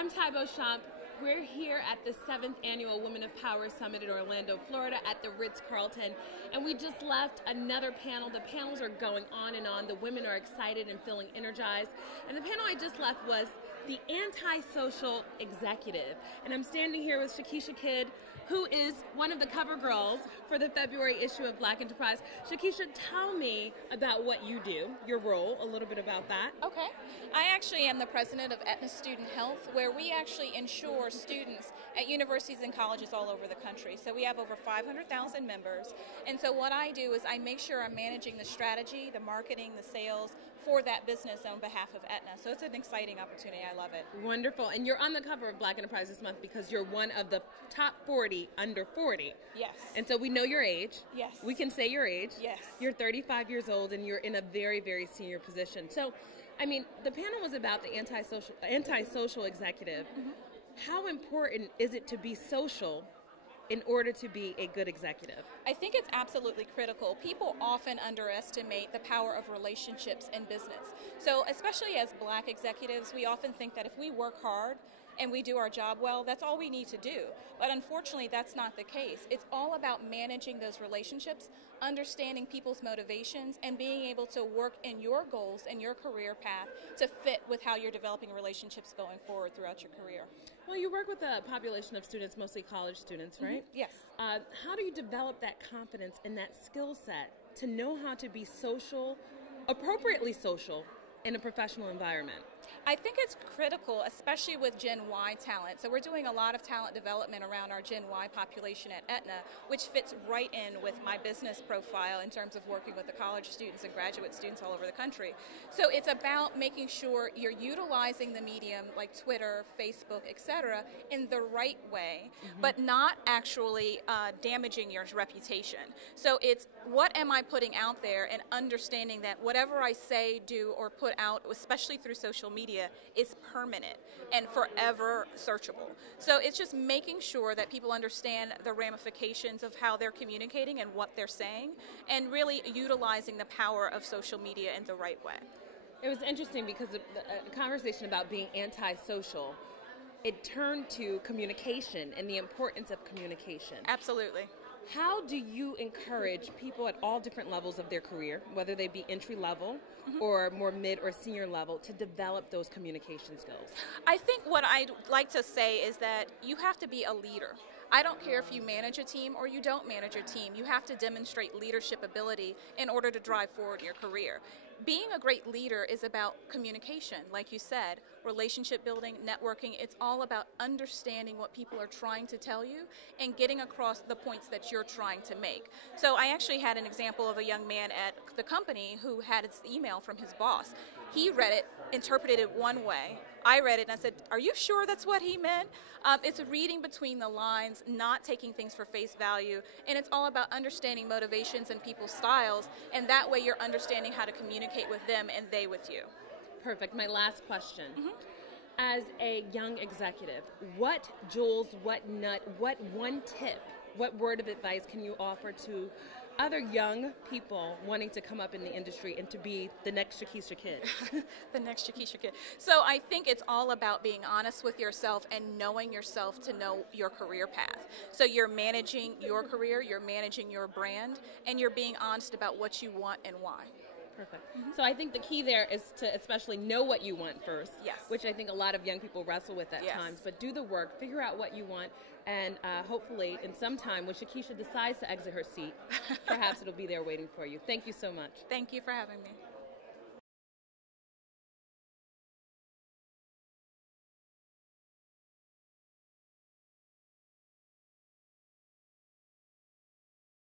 I'm Ty Beauchamp. We're here at the 7th Annual Women of Power Summit in Orlando, Florida at the Ritz-Carlton, and we just left another panel. The panels are going on and on. The women are excited and feeling energized. And the panel I just left was the antisocial executive. And I'm standing here with Chekesha Kidd, who is one of the cover girls for the February issue of Black Enterprise. Chekesha, tell me about what you do, your role, a little bit about that. Okay. I actually am the president of Aetna Student Health, where we actually insure students at universities and colleges all over the country. So we have over 500,000 members. And so what I do is I make sure I'm managing the strategy, the marketing, the sales for that business on behalf of Aetna. So it's an exciting opportunity. I love it. Wonderful. And you're on the cover of Black Enterprise this month because you're one of the top 40 under 40. Yes. And so we know your age. Yes. We can say your age. Yes. You're 35 years old and you're in a very, very senior position. So, I mean, the panel was about the antisocial executive. Mm-hmm. How important is it to be social in order to be a good executive? I think it's absolutely critical. People often underestimate the power of relationships in business. So especially as Black executives, we often think that if we work hard and we do our job well, that's all we need to do. But unfortunately, that's not the case. It's all about managing those relationships, understanding people's motivations, and being able to work in your goals and your career path to fit with how you're developing relationships going forward throughout your career. Well, you work with a population of students, mostly college students, right? Mm-hmm. Yes. How do you develop that confidence and that skill set to know how to be social, appropriately social, in a professional environment? I think it's critical, especially with Gen Y talent. So we're doing a lot of talent development around our Gen Y population at Aetna, which fits right in with my business profile in terms of working with the college students and graduate students all over the country. So it's about making sure you're utilizing the medium like Twitter, Facebook, etc. in the right way, but not actually damaging your reputation. So it's what am I putting out there, and understanding that whatever I say, do, or put out, especially through social media, is permanent and forever searchable. So it's just making sure that people understand the ramifications of how they're communicating and what they're saying, and really utilizing the power of social media in the right way. It was interesting because the conversation about being antisocial, it turned to communication and the importance of communication. Absolutely. How do you encourage people at all different levels of their career, whether they be entry level or more mid or senior level, to develop those communication skills? I think what I'd like to say is that you have to be a leader. I don't care if you manage a team or you don't manage a team. You have to demonstrate leadership ability in order to drive forward your career. Being a great leader is about communication, like you said, relationship building, networking. It's all about understanding what people are trying to tell you and getting across the points that you're trying to make. So I actually had an example of a young man at the company who had his email from his boss. He read it, interpreted it one way. I read it and I said, are you sure that's what he meant? It's reading between the lines, not taking things for face value, and it's all about understanding motivations and people's styles, and that way you're understanding how to communicate with them and they with you. Perfect. My last question. As a young executive, what jewels, what nut, what one tip, what word of advice can you offer to other young people wanting to come up in the industry and to be the next Chekesha Kidd? The next Chekesha Kidd. So I think it's all about being honest with yourself and knowing yourself to know your career path. So you're managing your career, you're managing your brand, and you're being honest about what you want and why. Perfect. So I think the key there is to especially know what you want first, yes, which I think a lot of young people wrestle with at times, but do the work, figure out what you want, and hopefully in some time when Chekesha decides to exit her seat, perhaps it'll be there waiting for you. Thank you so much. Thank you for having me.